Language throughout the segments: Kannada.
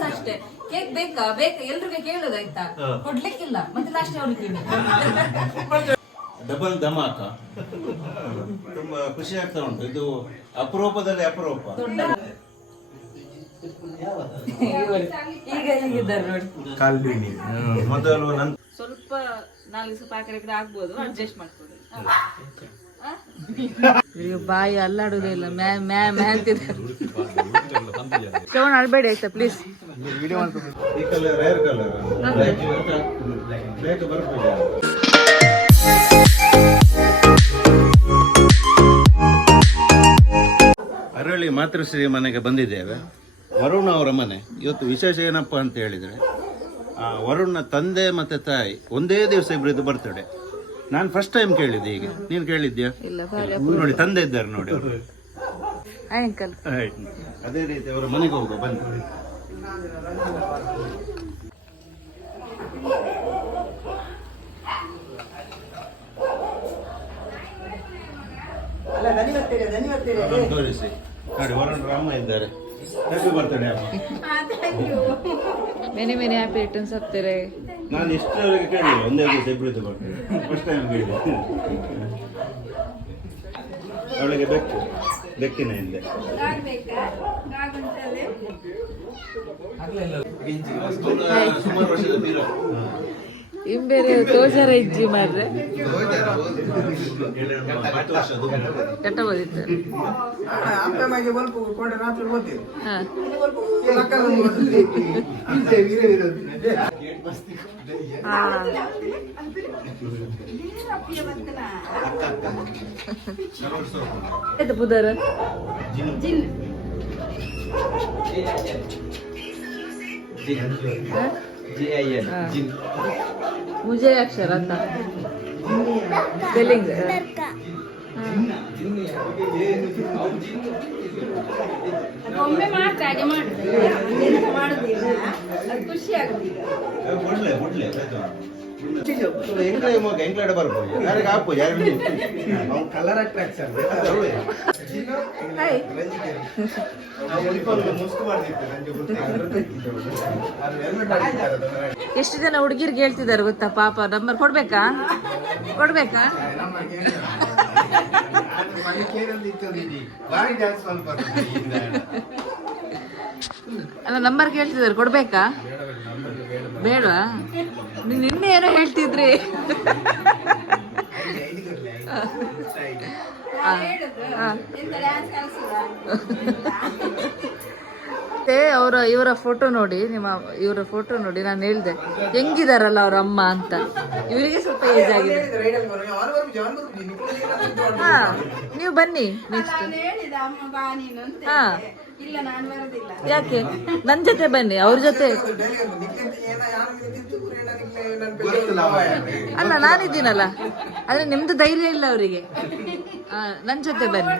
ಸಹ ಅಷ್ಟೇ ಕೇಕ್ ಬೇಕಾ? ಬೇಕಾ? ಎಲ್ರಿಗೆ ಕೇಳೋದಾಯ್ತಾ ಕೊಡ್ಲಿಕ್ಕಿಲ್ಲ. ಮತ್ತೆ ಲಾಸ್ಟ್ ಅವ್ರಿಗೆ ಡಬಲ್ ಧಮಾಕ. ತುಂಬಾ ಖುಷಿ ಆಗ್ತಾ ಉಂಟು. ಇದು ಅಪರೂಪದಲ್ಲಿ ಅಪರೂಪ. ಈಗ ಹೀಗಿದ್ದಾರೆ ನೋಡಿ. ಮೊದಲು ಸ್ವಲ್ಪ ನಾಲ್ಕು ಸ್ವಲ್ಪ ಆ ಕಡೆ ಆಗ್ಬೋದು. ಅಡ್ಜಸ್ಟ್ ಮಾಡ್ಕೊಳ್ಳಿ. ಈಗ ಬಾಯಿ ಅಲ್ಲಾಡೋದೇ ಇಲ್ಲ. ಮ್ಯಾ ಮ್ಯಾ ಮ್ಯಾ ಅಂತಿದ್ದಾರೆ. ಅಳ್ಬೇಡಿ ಆಯ್ತಾ ಪ್ಲೀಸ್ ಈ ಕಲರ್ ರೇರ್ ಕಲರ್ ಬೇಗ ಬರ್ಬೇಕು ಅರಳಿ ಮಾತೃಶ್ರೀ ಮನೆಗೆ ಬಂದಿದ್ದೇವೆ. ವರುಣ್ ಅವರ ಮನೆ. ಇವತ್ತು ವಿಶೇಷ ಏನಪ್ಪ ಅಂತ ಹೇಳಿದ್ರೆ ಆ ವರುಣ್ನ ತಂದೆ ಮತ್ತೆ ತಾಯಿ ಒಂದೇ ದಿವಸ ಇಬ್ಬರಿದ್ದು ಬರ್ತಡೆ ನಾನು ಫಸ್ಟ್ ಟೈಮ್ ಕೇಳಿದ್ದೆ ಈಗ ನೀನು ಕೇಳಿದ್ಯಾ? ಇಲ್ಲ ನೋಡಿ ತಂದೆ ಇದ್ದಾರೆ ನೋಡಿ ಅವರು. ಅಂಕಲ್ ಅದೇ ರೀತಿ ಅವರ ಮನೆಗೆ ಹೋಗುವ ಬನ್ನಿ. ತೋರಿಸಿ. ನೋಡಿ ವರುಣ್ ರಾಮ ಇದ್ದಾರೆ. Happy birthday many many happy returns ಆಗ್ತಾರೆ. ನಾನು ಇಷ್ಟರವರೆಗೆ ಕೇಳಿಲ್ಲ ಒಂದೇ ದಿವಸ ಇಬ್ಬರಿದ್ದು ಬರ್ತೇನೆ ಫಸ್ಟ್ ಟೈಮ್ ಅವಳಿಗೆ ಬೆಕ್ಕು ಬೆಕ್ಕಿನ ಹಿಂದೆ. ಸುಮಾರು ವರ್ಷದ ಬೀರ ಇಂಬೇರೆ ತೋಜಾರ ಇಜ್ಜಿ ಮಾಡ್ರೆ ಕೆಟ್ಟ ಜಿನ್ ಜಿನ್. ಬಲ್ಪು ಹಾ ಹಾ. ಆಯ್ತು ಬುಧರ ಮುಜೆ ಅಕ್ಷರ ಅಂತ. ಸ್ಪೆಲ್ಲಿಂಗ್ ಒಮ್ಮೆ ಮಾತ್ರ ಹಾಗೆ ಮಾಡುದಿಲ್ಲ. ಖುಷಿ ಆಗುದಿಲ್ಲ. ಎಷ್ಟು ಜನ ಹುಡುಗಿರ್ಗೆ ಹೇಳ್ತಿದ್ದಾರೆ ಗೊತ್ತಾ? ಪಾಪ ನಂಬರ್ ಕೊಡ್ಬೇಕಾ? ಕೊಡ್ಬೇಕಾ? ಅಲ್ಲ ನಂಬರ್ ಕೇಳ್ತಿದ್ದಾರೆ ಕೊಡ್ಬೇಕಾ? ಬೇಡವಾ ನೀನ್ ನಿನ್ನೆ ಏನೋ ಹೇಳ್ತಿದ್ರಿ. ಅವರ ಇವರ ಫೋಟೋ ನೋಡಿ ನಿಮ್ಮ ಇವರ ಫೋಟೋ ನೋಡಿ ನಾನು ಹೇಳ್ದೆ. ಹೆಂಗಿದಾರಲ್ಲ ಅವ್ರ ಅಮ್ಮ ಅಂತ. ಇವರಿಗೆ ಸ್ವಲ್ಪ ಏಜ್ ಆಗಿದೆ. ಹಾ. ನೀವು ಬನ್ನಿ. ನೆಕ್ಸ್ಟ್ ನಾನು ಹೇಳಿದ ಅಮ್ಮ ಬಾ ನೀನು ಹಾ. ಹೇಳಿದೆ. ಇಲ್ಲ ನಾನು ಬರುದಿಲ್ಲ. ಯಾಕೆ? ನನ್ ಜೊತೆ ಬನ್ನಿ ಅವ್ರ ಜೊತೆ. ಅಲ್ಲ ನಾನಿದ್ದೀನಲ್ಲ. ಆದ್ರೆ ನಿಮ್ದು ಧೈರ್ಯ ಇಲ್ಲ ಅವರಿಗೆ. ನನ್ ಜೊತೆ ಬನ್ನಿ.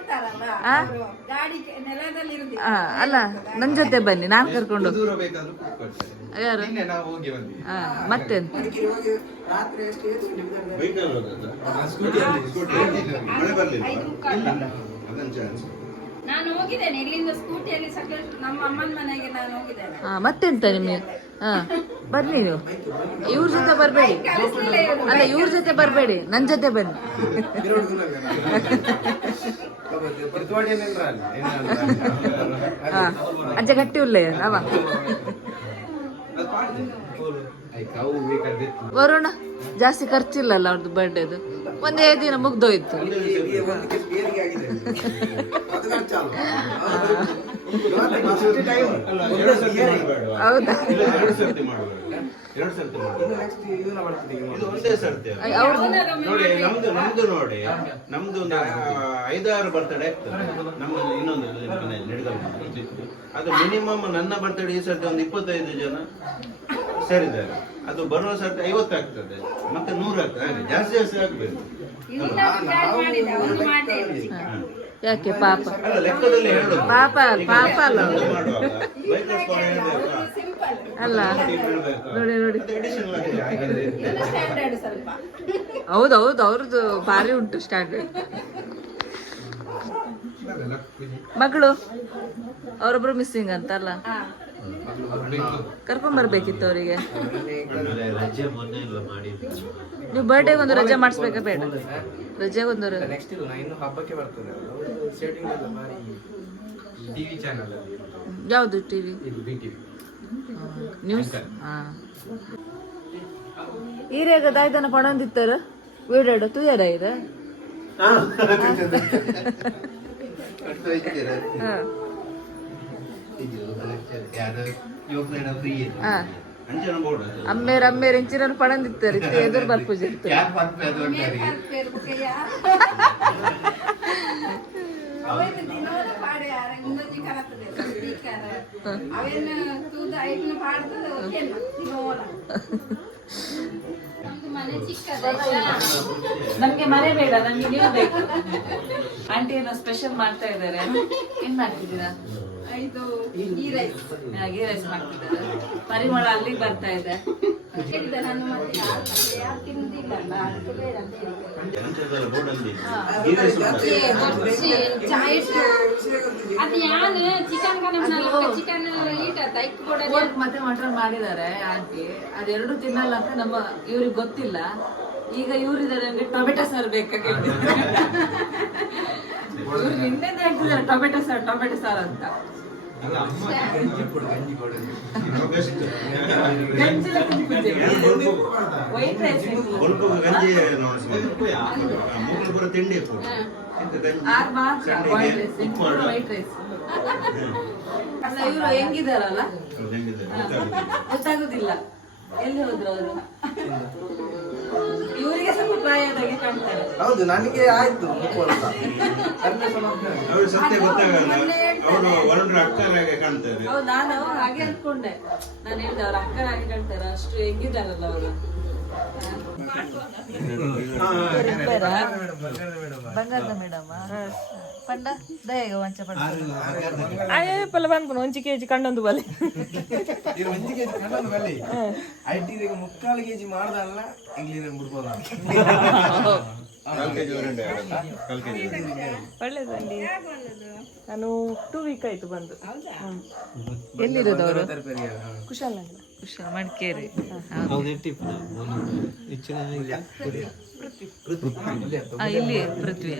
ಅಲ್ಲ ನನ್ ಜೊತೆ ಬನ್ನಿ ನಾನ್ ಕರ್ಕೊಂಡು ಯಾರು? ನಿನ್ನೆ ನಾನು ಹೋಗಿದ್ದೇನೆ ಇಲ್ಲಿಂದ ಸ್ಕೂಟಿಯಲ್ಲಿ ಸಾಕಷ್ಟು ನಮ್ಮ ಅಮ್ಮನ ಮನೆಗೆ ನಾನು ಹೋಗಿದ್ದೇನೆ. ಹಾ ಮತ್ತೆಂತ ನಿಮಗೆ? ಹಾ ಬನ್ನಿ ನೀವು. ಇವ್ರ ಜೊತೆ ಬರಬೇಡಿ. ಅಲ್ಲ ಇವ್ರ ಜೊತೆ ಬರಬೇಡಿ. ನನ್ನ ಜೊತೆ ಬನ್ನಿ. ಹಾ ಅಜ್ಜ ಗಟ್ಟಿ ಉಳ್ಳೆ ಅವ. ವರುಣ ಜಾಸ್ತಿ ಖರ್ಚಿಲ್ಲಲ್ಲ ಅವ್ರದ್ದು ಬರ್ಡೇದು ಒಂದೇ ದಿನ ಮುಗ್ದೋಯ್ತು. ನಮ್ದು ನಮ್ದು ನೋಡಿ ನಮ್ದು ಐದಾರು ಬರ್ತಡೆ ಆಗ್ತದೆ ಇನ್ನೊಂದು ಅದು ಮಿನಿಮಮ್ ನನ್ನ ಬರ್ತಡೆ ಈ ಸರ್ತಿ ಒಂದು ಇಪ್ಪತ್ತೈದು ಜನ ಸೇರಿದ್ದಾರೆ ಅದು ಬರುವ ಸರ್ತಿ ಐವತ್ತು ಆಗ್ತದೆ ಮತ್ತೆ ನೂರು ಆಗ್ತದೆ ಹಾಗೆ ಜಾಸ್ತಿ ಜಾಸ್ತಿ ಆಗ್ಬೇಕು. ಯಾಕೆ ಪಾಪ? ಅಲ್ಲ ಲೆಕ್ಕದಲ್ಲಿ ಹೇಳುದು. ಪಾಪ ಪಾಪ ಅಲ್ಲ. ಅಲ್ಲ. ನೋಡಿ ನೋಡಿ. ಹೌದು ಹೌದು ಅವ್ರದ್ದು ಭಾರಿ ಉಂಟು ಸ್ಟ್ಯಾಂಡರ್ಡ್ ಮಗಳು ಅವರೊಬ್ರು ಮಿಸ್ಸಿಂಗ್ ಅಂತಲ್ಲ ಹಾ ಕರ್ಕೊಂಡ್ ಬರ್ಬೇಕಿತ್ತು ಅವರಿಗೆ ನೀವು ಬರ್ಡೇಗೆ ಒಂದು ರಜೆ ಮಾಡಿಸ್ಬೇಕಾ ಬೇಡ? ರಜೆ ಒಂದು ನೆಕ್ಸ್ಟ್ ಇದು ನಾ ಇನ್ನು ಹಬ್ಬಕ್ಕೆ ಬರ್ತದೆ. ಸೆಟ್ಟಿಂಗ್ ಎಲ್ಲ ಬಾರಿ ಟಿವಿ ಚಾನೆಲ್ ಅಲ್ಲಿ ಯಾವುದು ಟಿವಿ ಇದು ಬಿ ಟಿವಿ ನ್ಯೂಸ್ ಹಾ. ಈರೇಗ ದಾಯ್ದನ ಪಣಂದಿತ್ತಾರ ವೀಡಾಡು ತುಯಾರ ಇರ ಹಾ. ಅಮ್ಮೇರ ಅಮ್ಮೇರ್ ಇಂಚಿನ ಪಣಂದಿತ್ತಾರೆ ಇತ್ತೆ ಎದುರು ಬರ್ಪೂಜೆ ನಮ್ಗೆ ಮನೆ ಬೇಡ ನಮ್ಗೆ ನೀವು ಬೇಕು. ಆಂಟಿ ಏನೋ ಸ್ಪೆಷಲ್ ಮಾಡ್ತಾ ಇದ್ದಾರೆ. ಏನ್ ಮಾಡ್ತಿದ್ದೀರಾ? ಇದು ಈ ರೈಸ್ ಗೀ ರೈಸ್ ಮಾಡ್ತಿದ್ದಾರೆ. ಪರಿಮಳ ಅಲ್ಲಿಗೆ ಬರ್ತಾ ಇದೆ. ಹೇಳಿದೆ ನಾನು ಮತ್ತೆ ಯಾರು ಯಾರು ಚಾಯ್ ಅದು ಯಾನ್ ಚಿಕನ್ ಚಿಕನ್ ಈಟ ತೈಕ್ ಕೂಡ ಪೋರ್ಕ್ ಮತ್ತೆ ಮಟನ್ ಮಾಡಿದ್ದಾರೆ ಆಂಟಿ. ಅದೆರಡು ತಿನ್ನಲ್ಲ ಅಂತ ನಮ್ಮ ಇವ್ರಿಗೆ ಗೊತ್ತಿಲ್ಲ. ಈಗ ಇವ್ರಿದ್ದಾರೆ ಅಂದ್ರೆ ಟೊಮೆಟೊ ಸಾರು ಬೇಕಾಗಿರ್ತಾರೆ ಇವ್ರು ನಿನ್ನೆ ಟೊಮೆಟೊ ಸಾರು ಟೊಮೆಟೊ ಸಾರು ಅಂತ. ಗಂಜಿ ತಿಂಡಿ ಅಲ್ಲ ಇವರು ಹೆಂಗಿದಾರಲ್ಲ. ಗೊತ್ತಾಗುದಿಲ್ಲ ಎಲ್ಲಿ ಹೋದ್ರು ಅವರು ಇವರಿಗೆ ಸ್ವಲ್ಪ ಪ್ರಾಯದಾಗೆ ಕಾಣ್ತಾರೆ ಹೌದು ನನಗೆ ಆಯ್ತು ಮುಪ್ಪು ವರ್ಷ ಸಣ್ಣ ಸಣ್ಣ ಸತ್ಯ ಗೊತ್ತಾಗಲ್ಲ. ಅವರು ವರುಣರ ಅಕ್ಕರಾಗೆ ಕಾಣ್ತಾರೆ. ಹೌದು ನಾನು ಹಾಗೆ ಅನ್ಕೊಂಡೆ. ನಾನು ಹೇಳಿದೆ ಅವ್ರ ಅಕ್ಕರಾಗಿ ಕಾಣ್ತಾರೆ. ಅಷ್ಟು ಹೆಂಗಿದಾರಲ್ಲ ಅವರು? ಬಂಗಾರದ ಮೇಡಮ್ ಒಂಚಿ ಕೆಜಿ ಕಂಡೊಂದು ಬಲೆ ಇದು ಕೆಜಿ ಐಟಿ ಈಗ ಮುಕ್ಕಾಲು ಕೆಜಿ ಮಾಡ್ದಲ್ಲ ಬಿಡ್ಬೋದ? ನಾನು ಟೂ ವೀಕ್ ಆಯ್ತು ಬಂದು. ಎಲ್ಲಿರೋದವರು ಕುಶಾಲ್ ಕುಶಾಲ್ ಮಡಿಕೇರಿ. ಇಲ್ಲಿ ಪೃಥ್ವಿ.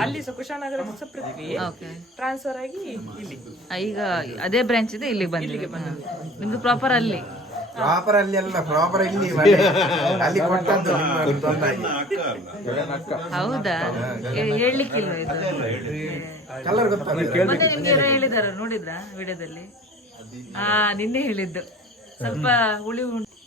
ಅಲ್ಲಿ ಸಹ ಕುಶಾಲನಗರ ಸಹ ಪೃಥ್ವಿ. ಓಕೆ. ಟ್ರಾನ್ಸ್ಫರ್ ಆಗಿ ಇಲ್ಲಿ. ಈಗ ಅದೇ ಬ್ರಾಂಚ್ ಇದೆ ಇಲ್ಲಿಗೆ ಬಂದಿದೆ. ನಿಮ್ದು ಪ್ರಾಪರ್ ಅಲ್ಲಿ. ಪ್ರಾಪರ್ ಅಲ್ಲಿ ಅಲ್ಲ ಪ್ರಾಪರ್ ಇಲ್ಲಿ ಮನೆ. ಅಲ್ಲಿ ಕೊಟ್ಟದ್ದು ನಿಮ್ಮ ಅಲ್ಲ ಹೌದಾ? ಹೇ- ಹೇಳ್ಲಿಕ್ಕಿಲ್ವ ಇದು? ಕಲರ್ ಗೊತ್ತಾಗಲ್ಲ ಮತ್ತೆ ನಿಮ್ಗೆ ಯಾರೋ ಹೇಳಿದಾರ ನೋಡಿದ್ರಾ ವಿಡಿಯೋದಲ್ಲಿ? ಆ ನಿನ್ನೆ ಹೇಳಿದ್ದು. ಸ್ವಲ್ಪ ಹುಳಿ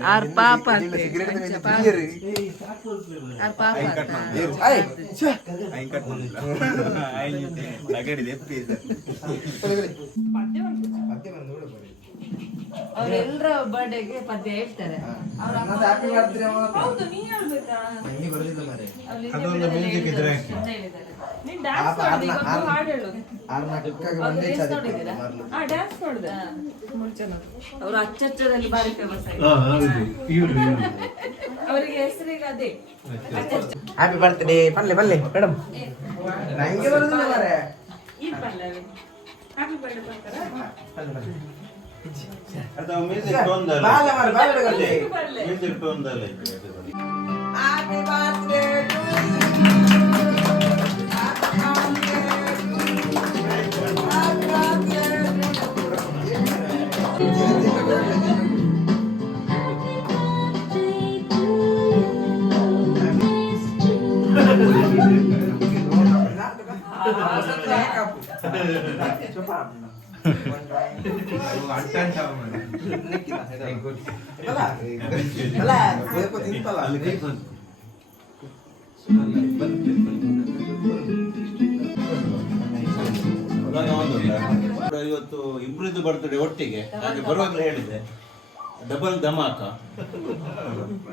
ಯಾರ್ ಪಾಪ ಅಂತ? ಸಿಗರೇಟ್ ಕೊಂಚ ಮೇಲೆ ಪಾಪ. ತಿಂದಿರಿ. ಆರ್ ಪಾಪ? ಅಂತ. ಐ, ಛೆ. ಪದ್ಯ ಬಂದು ನೋಡು ಬರೀ. ಅವ್ರೆಲ್ರ ಬರ್ಡೇಗೆ ಪದ್ಯ ಹೇಳ್ತಾರೆ. ಅವ್ರ ಅಮ್ಮ ನನ್ನದು happy ಹೌದು ನೀ ಹೇಳ್ಬೇಕಾ? ನೀ ಬರಲಿಲ್ಲ ಮಾರೆ. ಅದೊಂದು ಮ್ಯೂಸಿಕ್ ಇದ್ರೆ. ಹೇಳಿದ್ದಾರೆ. ಅವ್ರು ಅಚ್ಚಚ್ಚದಲ್ಲಿ ಬಾರಿ ಫೇಮಸ್ ಅವರಿಗೆ ಹೆಸರಿಗೆ ಅದೇ. ಹ್ಯಾಪಿ ಬರ್ತ್ಡೇ ಬಲ್ಲೆ ಬಲ್ಲೆ ಮೇಡಮ್ ನಂಗೆ ಬರುದಿಲ್ಲ ಮಾರ್ರೆ. ಪಲ್ಲವಿ ಹ್ಯಾಪಿ ಬರ್ಡೇ ಬರ್ತಾರಾ. ಅದು ಮ್ಯೂಸಿಕ್ ಬಾಲ ಬಾಲ Happy birthday. Happy ಇವತ್ತು ಇಬ್ಬರದ್ದು ಬರ್ತಡೆ ಒಟ್ಟಿಗೆ ಹಾಗೆ ಬರುವಾಗ ಹೇಳಿದೆ. ಡಬಲ್ ಧಮಾಕ.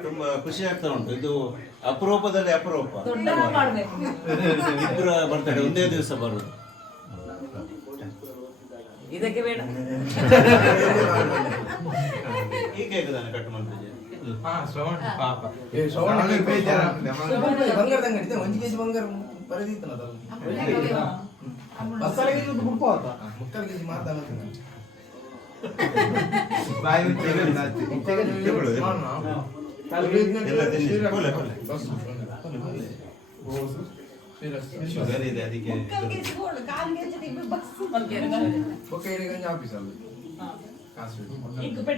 ತುಂಬಾ ಖುಷಿ ಆಗ್ತಾ ಉಂಟು. ಇದು ಅಪರೂಪದಲ್ಲಿ ಅಪರೂಪ. ಇಬ್ಬರ ಬರ್ತಡೆ ಒಂದೇ ದಿವಸ ಬರುದು. ಇದಕ್ಕೆ ಬೇಡ. ಈಗ ಹೇಗೆ ತಾನೆ ಕಟ್ ಮಾಡ್ತಿದ್ದೆ ಏ, ಶ್ರವಣ ಬೇಜಾರ. ಬಂಗಾರದ ಅಂಗಡಿ ಒಂದು ಕೆಜಿ ಬಂಗಾರ ಬರೆದಿತ್ತಲ್ಲ ಅದು. ಬಸ್ಸಲ್ಲಿ ಆತ. ಮುಕ್ಕಾಲು ಕೆಜಿ ಪೆಟ್ಟು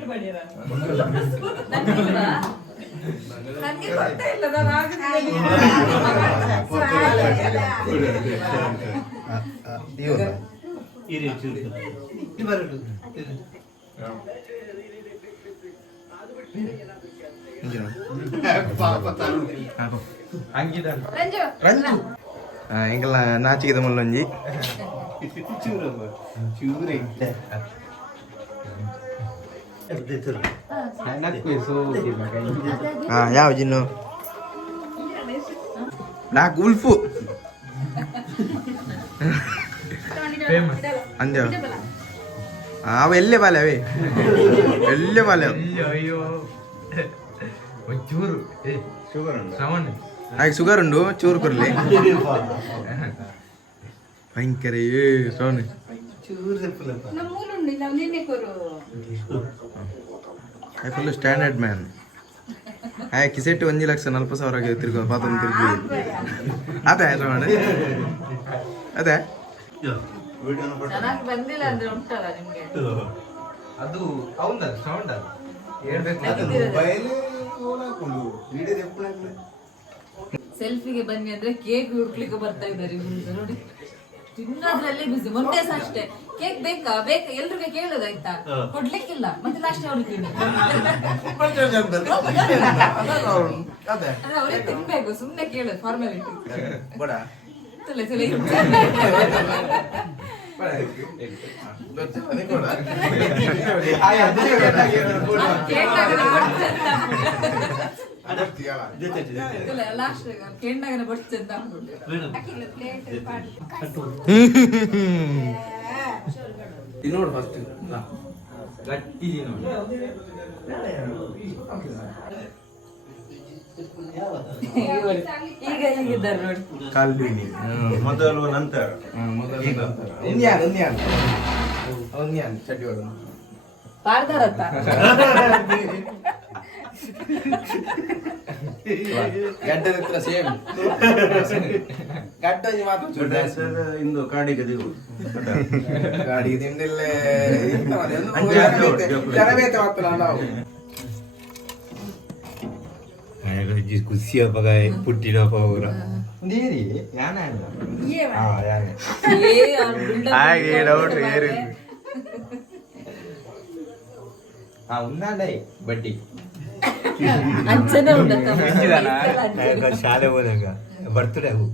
ಬಡಿಯರ ನನಗೆ ಗೊತ್ತೇ ಇಲ್ಲ ನಾನು ಆಗಿದ್ದೇನೆ. ಈ ರೀತಿ ಉಂಟು. ರಂಜು ರಂಜು ಎಂಕಲ್ಲ ನಾಚಿಕೆದ ಮುಲ್ಲೊಂಜಿ ಚೂರವ್ವ, ಚೂರೇ ಇದ್ದೆ. ಹಾ ಯಾವ ಜಿನ್ನು ನಾಲ್ಕು ಉಲ್ಫು ಅಂದ್ಯೋ ಅವ ಎಲ್ಲೇ ಬಾಲೆ ಅವೇ ಎಲ್ಲೇ ಬಾಲೆ ಅವು. ಅಯ್ಯೋ ಒಂಚೂರು ಏ ಶುಗರ್ ಉಂಟು ಶ್ರವಣ್ ಹಾಗೆ ಶುಗರ್ ಉಂಡು ಚೂರು ಕೊರ್ಲಿ ಭಯಂಕರ ಕೊರು ಐ ಫುಲ್ ಸ್ಟ್ಯಾಂಡರ್ಡ್ ಮ್ಯಾನ್ ಆಯ್ ಕಿಸೆಟ್ ಒಂದು ಲಕ್ಷ ನಲ್ಪ ಸಾವಿರ ತಿರ್ಗೋ ಪಾತೊಂದು ತಿರ್ಗಿ. ಅದೇ ಶ್ರವಣ ಅದೇ. ಬಂದಿಲ್ಲ ಅಂದ್ರೆ ಉಂಟಲ್ಲ ನಿಮ್ಗೆ? ಅದು ಸೌಂಡ್ ಹೇಳ್ಬೇಕು. ಸೆಲ್ಫಿಗೆ ಬನ್ನಿ ಅಂದ್ರೆ ಕೇಕ್ ಹುಡ್ಕ್ಲಿಕ್ಕೆ ಬರ್ತಾ ಇದ್ದಾರೆ ಇವ್ರು ನೋಡಿ. ತಿನ್ನೋದ್ರಲ್ಲಿ ಬಿಸಿ ಮೊನ್ನೆ ಅಷ್ಟೇ. ಕೇಕ್ ಬೇಕಾ? ಬೇಕಾ? ಎಲ್ರಿಗೆ ಕೇಳೋದಾಯ್ತಾ ಕೊಡ್ಲಿಕ್ಕಿಲ್ಲ. ಮತ್ತೆ ಲಾಸ್ಟ್ ಅವ್ರು ತಿನ್ನಿ. ಅದೇ ಅಂದ್ರೆ ಅವ್ರಿಗೆ ತಿನ್ಬೇಕು. ಸುಮ್ನೆ ಕೇಳೋದು ಫಾರ್ಮಾಲಿಟಿ ಬಡ. ತಲೆ ಕೇಂಡಾಗನ ಬಡ್ಸ್ ಅಂತ ಅನ್ಬಿಟ್ಟು ಅಕ್ಕಿಲ್ಲ ಪ್ಲೇಟ್ ಪಾಟ್ ನೋಡು ಫಸ್ಟ್ ಗಟ್ಟಿ ನೋಡಿ ಇವರು ಈಗ ಹೀಗಿದ್ದಾರೆ ನೋಡಿ ಕಾಲ್ಬಿನಿ ಮೊದಲು ನಂತರ ಉನ್ಯಾನ್ ಉನ್ಯಾನ್ ಉನ್ಯಾನ್ ಚಡ್ಡಿ ಒಳಗೆ ಪಾರ್ದಾರತ್ತ ಗಡ್ಡದ ಸೇಮ್ ಗಡ್ಡ. ಇಂದು ಕಾಡಿಗೆ ದಿಗು ಗಾಡಿ ತಿಂಡಿಲ್ಲೇ ತರಬೇತಿ- ಮಾತ್ರ ನಾವು. ಖುಷಿಯಪ್ಪ ಪುಟ್ಟಿನಪ್ಪ ಅವರ ನೀರಿ ಯಾನ ಹಾಗೆ ಡೌಟ್ ಮಾರ್ರೆ. ಏರಿ ಆ ಉನ್ನಾಡೈ ಬಡ್ಡಿ ಅಂಚನೆ ಉಂಟತ್ತ ಅಂಚನೆ. ಶಾಲೆ ಹೋದಾಗ ಬರ್ತಡೇ ಹೂ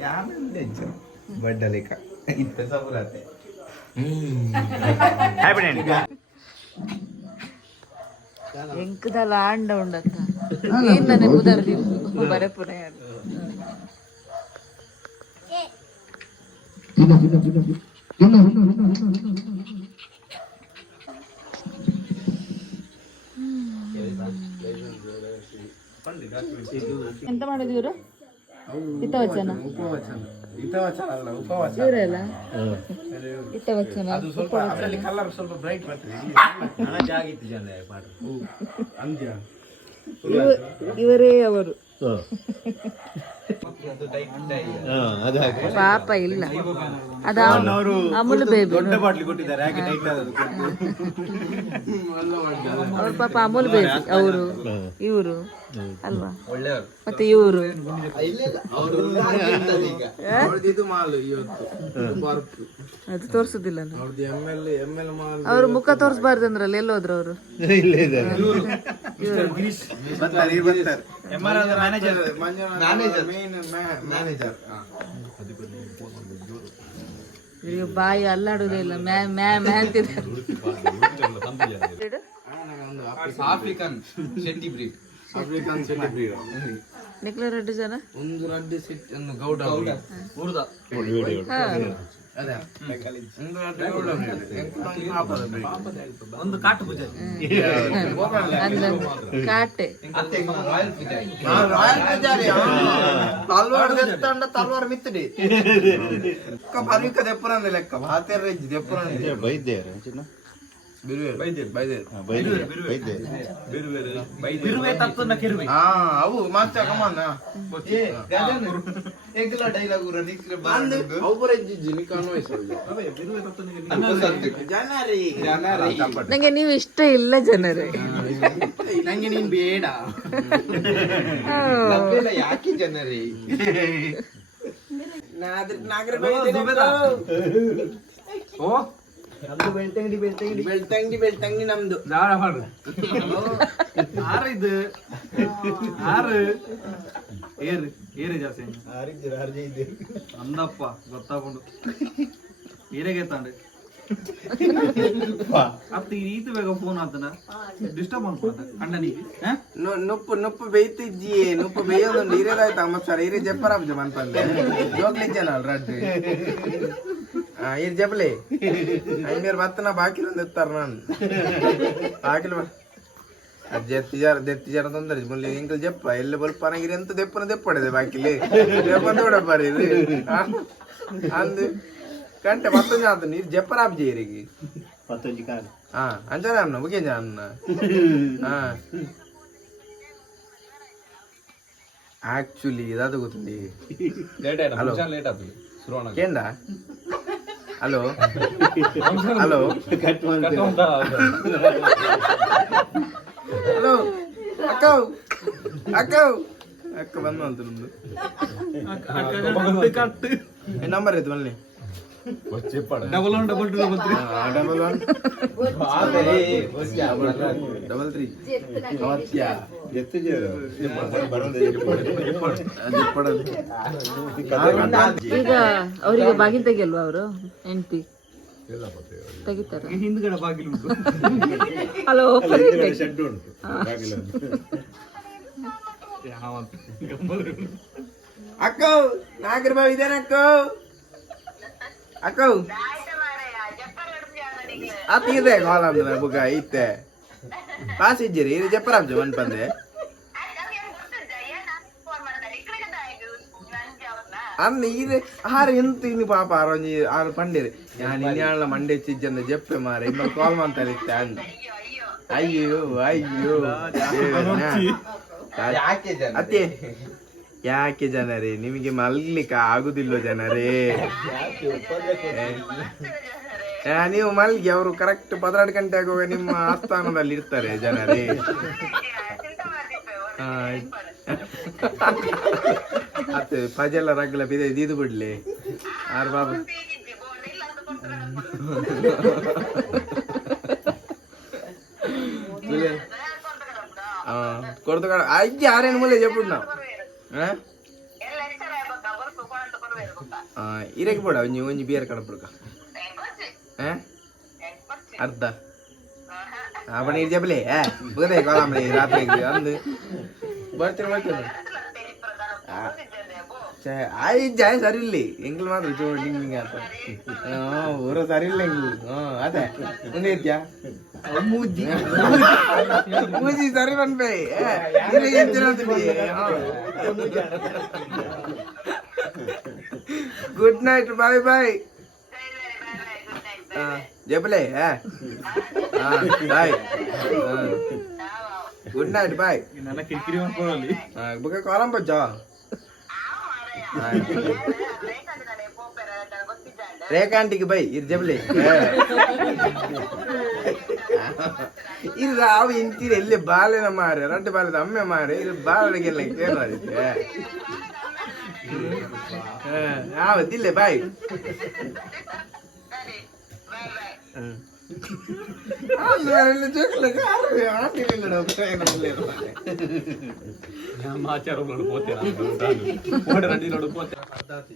ಯಾನ ಬಡ್ಡ ಲೆಕ್ಕ ಇತ್ತ ಸಬುರತೆ ಎಂಕದಲ್ಲ ಆಂಡ ಉಂಡತ್ತ ಏನ್ ನನಗೆ ಉದರ್ದಿ ಬರೆ ಪುರ ಯಾರು ಎಂತ ಮಾಡೋದು ಇವರು? ಹಿತವಚನ. ಹಿತವಚನ ಅಲ್ಲ ಉಪವಚನ. ಇವರಲ್ಲ? ಹಿತವಚನ. ಅದು ಸ್ವಲ್ಪ ಅದರಲ್ಲಿ ಕಲರ್ ಸ್ವಲ್ಪ ಬ್ರೈಟ್ ಬರ್ತದೆ. ಆಗಿತ್ತು ಜನ ಪಾಠ ಅಂದ್ಯ ಇವರೇ ಅವರು. ಪಾಪ ಇಲ್ಲ. ಅದ ಅಮೂಲ್ ಬೇಬಿ ಬಾಟ್ಲಿ ಕೊಟ್ಟಿದ್ದಾರೆ ಯಾಕೆ ಟೈಟ್ ಅವ್ರ ಪಾಪ ಅಮೂಲ್ ಬೇಬಿ ಅವರು ಇವರು ಅಲ್ವಾ? ಮತ್ತೆ ಇವರು. ಅದು ತೋರ್ಸುದಿಲ್ಲ ಅವ್ರ ಮುಖ ಎಲ್ ಎಂ ಎಲ್ಲೋದ್ರು ಮಾಲ್ ಮ್ಯಾನೇಜರ್ ಮೇನ್ ಮ್ಯಾನೇಜರ್ ಇವರಿಗೆ ಬಾಯಿ ಅಲ್ಲಾಡುದೇ ಇಲ್ಲ. ಮ್ಯಾ ಮ್ಯಾ ಮ್ಯಾ ಅಂತಿದ್ದಾರೆ. African Shetty breed African Shetty breed ನಿಕ್ಲ ರೆಡ್ಡು ಜನ? ಒಂದು ರಡ್ಡು ಸೆಟ್ ಗೌಡ. ಒಂದು ಕಾಟು ಪೂಜೆ ಕಾಟೆ. ತಲ್ವಾರ್ ದೆತ್ತಂಡ ತಲ್ವಾರ್ ಮಿತ್ತಡಿ ಲೆಕ್ಕ ಪರಿಕ ದೆಪ್ಪರಂದೆ ಲೆಕ್ಕ ಭಾತೇರ್ ರೆಜ್ಜಿ ದೆಪ್ಪರಂದೆ ಬೈದ್ದೇರು ಬಿರುವೆ ತತ್ತನ್ನ ಕೆರುವೆ. ಹಾ ಅವು ಮಾಚ ಕಮಾನ ಜನರಿ ಜನರಿ ನಂಗೆ ನೀವು ಇಷ್ಟ ಇಲ್ಲ ಜನರೇ. ನಂಗೆ ನೀನ್ ಬೇಡ. ಯಾಕೆ ಜನರಿ ನಾಗರ ಓ. ಅದು ಬೆಳ್ತಂಗಡಿ ಬೆಳ್ತಂಗಡಿ. ಬೆಳ್ತಂಗಿ ಬೆಳ್ತಂಗಿ ನಮ್ದು. ದಾರ ಮಾಡು ಆರು ಇದು ಆರು. ಏರು ಏರು ಜಾಸ್ತಿ ಅಂದಪ್ಪ ಗೊತ್ತಾಕೊಂಡು ಏರೆಗೆ ತಾಂಡೆ. ಅತ್ತ ಈ ರೀತಿ ಬೇಗ ಫೋನ್ ಆತನ ಡಿಸ್ಟರ್ಬ್ ಅನ್ಕೊಂಡ ಅಣ್ಣನಿಗೆ ನುಪ್ಪು ನುಪ್ಪು ಬೇಯ್ತಿಜ್ಜಿ ನೊಪ್ಪು ಬೇಯೋದೊಂದು ಹಿರಿಯದಾಯ್ತು ಅಮ್ಮ ಸರ್ ಹಿರಿಯ ಜಪ್ಪರಾಬ್ಜ ಮನ್ಪಂದೆ. ಜೋಗ್ಲಿಜ್ಜನ ಅಲ್ ರಡ್ಡು ಆ ಹಿರಿ ಜಪ್ಪಲೆ ಐಮೇರ್ ಬತ್ತನ ಬಾಕಿಲೊಂದು ಎತ್ತಾರ ನಾನು ಬಾಕಿಲು ದೆತ್ತಿಜಾರ ದೆತ್ತಿಜಾರ ತೊಂದರೆ ಮುಲ್ಲಿ ಎಂಕಲ್ ಜಪ್ಪ ಎಲ್ಲ ಬಲ್ಪ ನನಗಿರಿ ಎಂತ ದೆಪ್ಪನ ದೆಪ್ಪಡದೆ ಬಾಕಿಲಿ ದೆಪ್ಪಂದು ಕೂಡ ಬರೀರಿ ಅಂದು ಕಂಟೆ ಮತ್ತೊಂದು ಆತು ನೀರು ಜಪ್ಪರಾಬ್ಜಿ ಹಿರಿಗೆ ಹಾ ಅಂಜನ ಅನ್ನ ಮುಗಿಯ ಅನ್ನ ಹಾ ಆಕ್ಚುಲಿ ಇದಾದ ಗೊತ್ತುಂಡಿ ಹಲೋ ಕೇಂದ ಹಲೋ ಹಲೋ ಹಲೋ ಅಕ್ಕ ಅಕ್ಕ ಅಕ್ಕ ಬಂದು ಅಂತ ನಮ್ದು ಕಟ್ಟು ನಂಬರ್ ಐತೆ ಬನ್ನಿ double one double two double three double one double three ಅವತ್ಯ ಈಗ ಅವರಿಗೆ ಬಾಗಿಲು ತೆಗಿಯಲ್ವಾ ಅವರು? ಹೆಂಡತಿ? ತೆಗಿತಾರ. ಹಿಂದ್ಗಡೆ ಬಾಗಿಲು ಉಂಟು. ಹಲೋ ಅಕ್ಕ ನಾಲ್ಕು ರೂಪಾಯಿ ಇದೇನ ಅಕ್ಕ ಅಕ್ಕ ಅತ್ತಿದೆ ಕಾಲಮ್ ಬುಗ ಇತ್ತೆ ಪಾಸ್ ಇಜ್ಜಿರಿ ಇದು ಜಪ್ಪರಾಬ್ಜ ಮನ್ಪಂದೆ ಅನ್ನ ಇದು ಆರು ಎಂತ ಇನ್ನು ಪಾಪ ಆರೊಂಜಿ ಆರು ಪಂಡಿರಿ ನಾನು ಇನ್ಯಾಳ ಮಂಡೆ ಚಿಜ್ಜಂದ ಜಪ್ಪೆ ಮಾರ ಇಮ್ಮ ಕಾಲ್ ಮಾಡ್ತಾರೆ ಇತ್ತೆ ಅಂದ ಅಯ್ಯೋ ಅಯ್ಯೋ ಅತ್ತೆ ಯಾಕೆ ಜನರೇ? ನಿಮಗೆ ಮಲ್ಲಿಕ್ಕೆ ಆಗುದಿಲ್ವ ಜನರೇ? ನೀವು ಮಲ್ಗಿ, ಅವರು ಕರೆಕ್ಟ್ ಪದನಾಡು ಗಂಟೆ ಆಗುವಾಗ ನಿಮ್ಮ ಆಸ್ಥಾನದಲ್ಲಿ ಇರ್ತಾರೆ ಜನರೇ. ಅತ್ತೆ ಪಜೆಲ್ಲ ರಗ್ಲ ಬಿದೆ ಇದು ಬಿಡ್ಲಿ. ಆರ್ ಬಾಬು. ಕೊಡ್ತು ಅಜ್ಜಿ ಆರೇನು ಮೂಲೆ ಜಪ್ಪುಡ್ ನಾವು ಇರಕ್ಕೆ ಬೇಡ ಒಂಜಿ ಒಂಜಿ ಬಿಯರ್ ಕಡಪುಡ್ಕ ಅರ್ಧ ಅವನ ಇದು ಜಬಲೆ ಏ ಬುಗದೆ ಕಾಲಮ್ರಿ ರಾತ್ರಿ ಅಂದು ಬರ್ತೀನಿ ಬರ್ತೀನಿ ಆಯ್ ಜಾಯ್ ಸರಿ ಇಲ್ಲಿ ಎಂಗ್ಲ್ ಮಾತ್ರ ಚೋ ಡಿಂಗ್ ಡಿಂಗ್ ಅಂತ ಊರ ಸರಿ ಇಲ್ಲ ಎಂಗ್ಲ್ ಹ್ಮ್ ಅದೇ ಮುಂದೆ ಇದ್ಯಾ ಮೂಜಿ ಮೂಜಿ ಸರಿ ಬನ್ಬೆ ಗುಡ್ ನೈಟ್ ಬಾಯ್ ಬಾಯ್ ಜಬಲೆ ಬಾಯ್ ಗುಡ್ ನೈಟ್ ಬಾಯ್ ನನ್ನ ಕಿರಿಕಿರಿ ಮಾಡ್ಕೊಳ್ಳಿ ಬುಕ್ಕ ಕಾಲಂ ಬಜ್ಜಾ ರೇಖಾಂಟಿಗೆ ಬೈ ಇದು ಜಬಲಿ ಇದು ರಾವು ಇಂತೀರಿ ಎಲ್ಲಿ ಬಾಲೆನ ಮಾರೆ ರಡ್ಡು ಬಾಲದ ಅಮ್ಮೆ ಮಾರೆ ಇದು ಬಾಲಗೆಲ್ಲ ಕೇಳೋದಿಕ್ಕೆ ಯಾವತ್ತಿಲ್ಲ ಬಾಯ್ ಆಚಾರ ನೋಡು ಪೋತೆ ನೋಡು ಪೋತೆ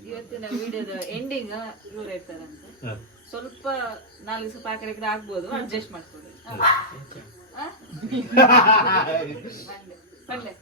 ಇವತ್ತಿನ ವಿಡಿಯೋದ ಎಂಡಿಂಗ್ ಇವ್ರು ಸ್ವಲ್ಪ ನಾಲ್ಕು ಸ್ವಲ್ಪ ಆ ಕಡೆ ಆಗ್ಬೋದು ಅಡ್ಜಸ್ಟ್ ಆಗ್ಬೋದು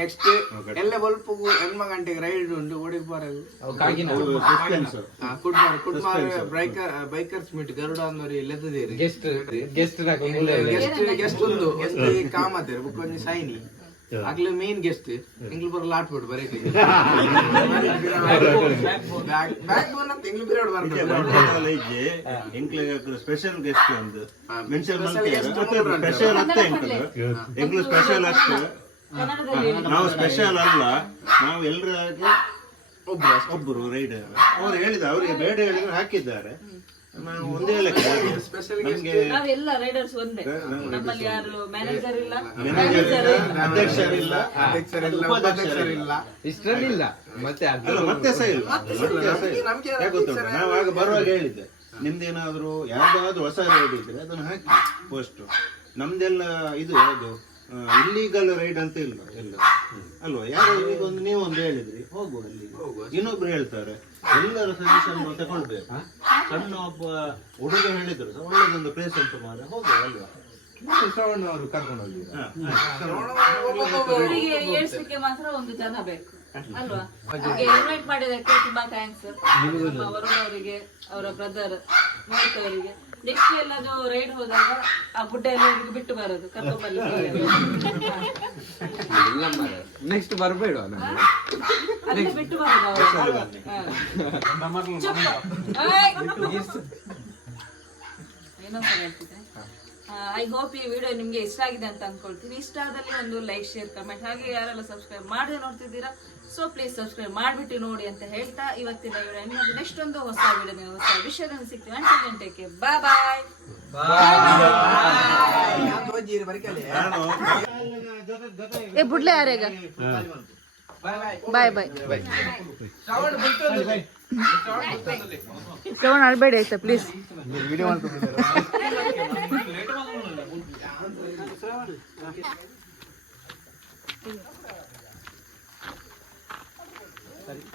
ನೆಕ್ಸ್ಟ್ ಎಲ್ಲ ಬಲ್ಪ ಎನ್ಮ ಗಂಟೆಗೆ ರೈಡ್ ಉಂಡು ಓಡಿಗೆ ಬರೋದು. ಕುಡ್ಮಾರ್ ಕುಡ್ಮಾರ್ ಬೈಕರ್ ಬೈಕರ್ಸ್ ಮೀಟ್ ಗರುಡ ಅನ್ನೋರಿ ಗೆಸ್ಟ್ ಗೆಸ್ಟ್ ಗೆಸ್ಟ್ ಗೆಸ್ಟ್ ಒಂದು. ಒಂದು ಕಾಮತ್ತೇರಿ ಬುಕ್ ಒಂದು ಸೈನಿ ಆಗ್ಲೇ ಮೇನ್ ಗೆಸ್ಟ್ ಬೆಂಗ್ಳೂರ್ ಬರ ಲಾಟ್ ಬಿಡು ಬರೀತಿ ಬ್ಯಾಕ್ ಬ್ಯಾಕ್ ಬೋನ್ ಅಂತ ಎಂಗ್ಲು ಬಿರಾಡ್ ಸ್ಪೆಷಲ್ ಗೆಸ್ಟ್ ಒಂದು ಮೆನ್ಷನ್ ಸ್ಪೆಷಲ್ ಅತ್ತೆ ಎಂಕ್ಲು ಸ್ಪೆಷಲ್ ಅಷ್ಟ. ನಾವು ಸ್ಪೆಷಲ್ ಅಲ್ಲ. ನಾವು ಎಲ್ಲರೂ ಒಬ್ರು ಒಬ್ಬರು ರೈಡರ್ ಅವ್ರು ಹೇಳಿದ ಅವ್ರಿಗೆ ಬೇಡ ಹೇಳಿದ್ರೆ ಹಾಕಿದ್ದಾರೆ. ನಾವು ಒಂದೇ ಲೆಕ್ಕ ಸ್ಪೆಷಲ್ ನಮ್ಗೆ ನಾವೆಲ್ಲ ರೈಡರ್ಸ್ ಒಂದೇ. ನಮ್ಮಲ್ಲಿ ಯಾರು ಮ್ಯಾನೇಜರ್ ಇಲ್ಲ ಮ್ಯಾನೇಜರ್ ಇಲ್ಲ, ಅಧ್ಯಕ್ಷರಿಲ್ಲ ಅಧ್ಯಕ್ಷರಿಲ್ಲ ಉಪಾಧ್ಯಕ್ಷರಿಲ್ಲ. ಇಷ್ಟರಲ್ಲಿಲ್ಲ. ಮತ್ತೆ ಅಲ್ಲ ಮತ್ತೆ ಸಹ ಇಲ್ಲ. ಮತ್ತೆ ಸಹ ಇಲ್ಲ. ನಮ್ಗೆ ಯಾಕೆ ಗೊತ್ತುಂಟಾ? ನಾವು ಆಗ ಬರುವಾಗ ಹೇಳಿದ್ದೆ ನಿಮ್ದೇನಾದ್ರೂ ಯಾವ್ದಾದ್ರು ಹೊಸ ರೈಡ್ ಇದ್ರೆ ಅದನ್ನ ಹಾಕಿ ಪೋಸ್ಟ್ ನಮ್ದೆಲ್ಲ ಇದು ಅದು ಇಲ್ಲಿಗಲ್ ರೈಡ್ ಅಂತ ಇಲ್ಲ ಎಲ್ಲ ಅಲ್ವಾ? ಯಾರು ಈಗ ಒಂದು ನೀವೊಂದು ಹೇಳಿದ್ರಿ. ಹೋಗುವ ಅಲ್ಲಿ ಇನ್ನೊಬ್ರು ಹೇಳ್ತಾರೆ. ಎಲ್ಲರ ಸಜೆಷನ್ ತಗೊಳ್ಬೇಕು ಸಣ್ಣ ಒಬ್ಬ ಹುಡುಗ ಹೇಳಿದ್ರು ಸಹ ಒಳ್ಳೆದೊಂದು ಪ್ಲೇಸ್ ಉಂಟು ಮಾರ ಹೋಗುವ ಅಲ್ವಾ? ಶ್ರವಣ್ ಅವರು ಕರ್ಕೊಂಡು ಅವರಿಗೆ ಏಳ್ಸ್ಲಿಕ್ಕೆ ಮಾತ್ರ ಒಂದು ಜನ ಬೇಕು ಅಲ್ವಾ? ಹಾಗೆ. ಇನ್ವೈಟ್ ಮಾಡಿದಕ್ಕೆ ತುಂಬಾ ಥ್ಯಾಂಕ್ಸ್ ಅವರಿಗೆ ಅವರ ಬ್ರದರ್ ಮೋಹಿತ್ ಅವರಿಗೆ. ನೆಕ್ಸ್ಟ್ ಎಲ್ಲಾದ್ರೂ ರೈಡ್ ಹೋದಾಗ ಆ ಗುಡ್ಡ ಎಲ್ಲ ಬಿಟ್ಟು ಬರೋದು ಕರ್ಕೊಂಡ್ಬರ್ಲಿ ನೆಕ್ಸ್ಟ್ ಬರಬೇಡ ಅಲ್ಲೇ ಬಿಟ್ಟು ಬರೋದು ಅವರು. ಏನಂತ ಹೇಳ್ತಿದ್ದೆ. ಐ ಹೋಪ್ ಈ ವಿಡಿಯೋ ನಿಮ್ಗೆ ಇಷ್ಟ ಆಗಿದೆ ಅಂತ ಅನ್ಕೊಳ್ತೀನಿ. ಇಷ್ಟ ಆದಲ್ಲಿ ಒಂದು ಲೈಕ್ ಶೇರ್ ಕಮೆಂಟ್ ಹಾಗೆ ಯಾರೆಲ್ಲ ಸಬ್ಸ್ಕ್ರೈಬ್ ಮಾಡಿ ನೋಡ್ತಿದ್ದೀರಾ ಸೊ ಪ್ಲೀಸ್ ಸಬ್ಸ್ಕ್ರೈಬ್ ಮಾಡಿಬಿಟ್ಟು ನೋಡಿ ಅಂತ ಹೇಳ್ತಾ ಇವತ್ತಿನ ವಿಡಿಯೋ ನೆಕ್ಸ್ಟ್ ಒಂದು ಹೊಸ ವಿಡಿಯೋ ಹೊಸ ವಿಷಯದಲ್ಲಿ ಸಿಗ್ತೀವಿ. ಅಂಟು ಗಂಟೆಗೆ ಬಾಯ್ ಬಾಯ್ ಏ ಬುಡ್ಲೆ ಯಾರೇಗ ಬಾಯ್ ಬಾಯ್ ಶ್ರವಣ ಅಳ್ಬೇಡಿ ಆಯ್ತಾ ಪ್ಲೀಸ್ ನಮ್ಮ